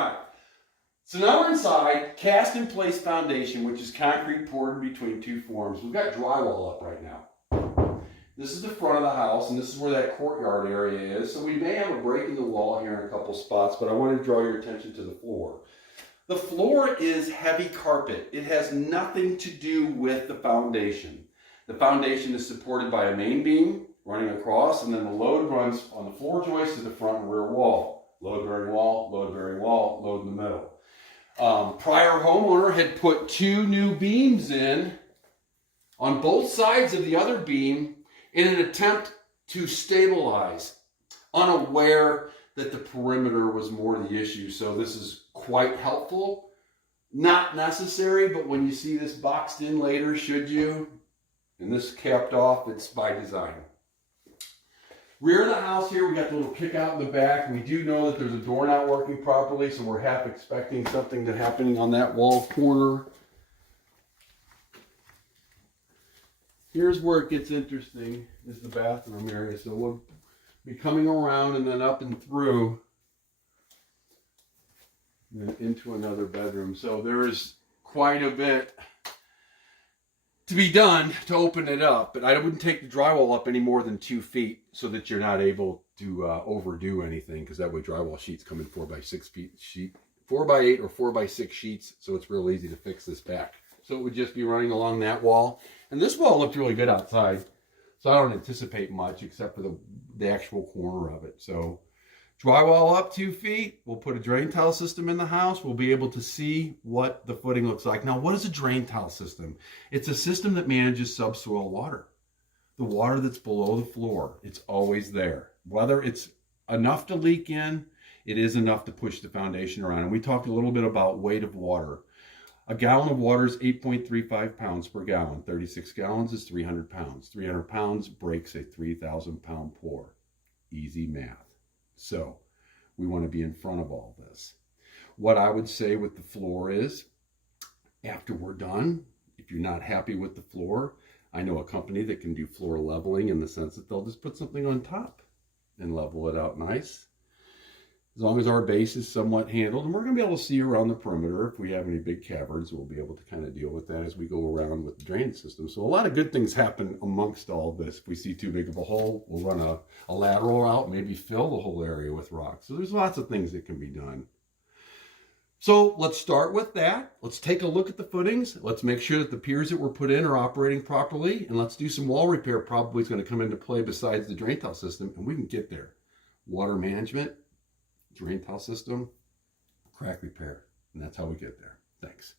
Alright, so now we're inside, cast in place foundation, which is concrete poured in between two forms. We've got drywall up right now. This is the front of the house, and this is where that courtyard area is. So we may have a break in the wall here in a couple spots, but I want to draw your attention to the floor. The floor is heavy carpet. It has nothing to do with the foundation. The foundation is supported by a main beam running across, and then the load runs on the floor joist to the front and rear wall. Load bearing wall, load bearing wall, load in the middle. Prior homeowner had put two new beams in on both sides of the other beam in an attempt to stabilize, unaware that the perimeter was more the issue. So this is quite helpful. Not necessary, but when you see this boxed in later, should you, and this capped off, it's by design. Rear of the house here, we got the little kick out in the back. We do know that there's a door not working properly, so we're half expecting something to happen on that wall corner. Here's where it gets interesting, is the bathroom area. So we'll be coming around and then up and through and then into another bedroom. So there is quite a bit to be done to open it up, but I wouldn't take the drywall up any more than 2 feet so that you're not able to overdo anything, because that way drywall sheets come in 4x6 feet sheet, 4x8 or 4x6 sheets, so it's real easy to fix this back. So it would just be running along that wall, and this wall looked really good outside, so I don't anticipate much except for the actual corner of it. So drywall up 2 feet. We'll put a drain tile system in the house. We'll be able to see what the footing looks like. Now, what is a drain tile system? It's a system that manages subsoil water. The water that's below the floor, it's always there. Whether it's enough to leak in, it is enough to push the foundation around. And we talked a little bit about weight of water. A gallon of water is 8.35 pounds per gallon. 36 gallons is 300 pounds. 300 pounds breaks a 3,000 pound pour. Easy math. So we want to be in front of all this. What I would say with the floor is, after we're done, if you're not happy with the floor, I know a company that can do floor leveling, in the sense that they'll just put something on top and level it out nice. As long as our base is somewhat handled, and we're going to be able to see around the perimeter. If we have any big caverns, we'll be able to kind of deal with that as we go around with the drain system. So a lot of good things happen amongst all of this. If we see too big of a hole, we'll run a lateral out, maybe fill the whole area with rock. So there's lots of things that can be done. So let's start with that. Let's take a look at the footings. Let's make sure that the piers that were put in are operating properly, and let's do some wall repair. Probably is going to come into play besides the drain tile system, and we can get there. Water management, drain tile system, crack repair, and that's how we get there. Thanks.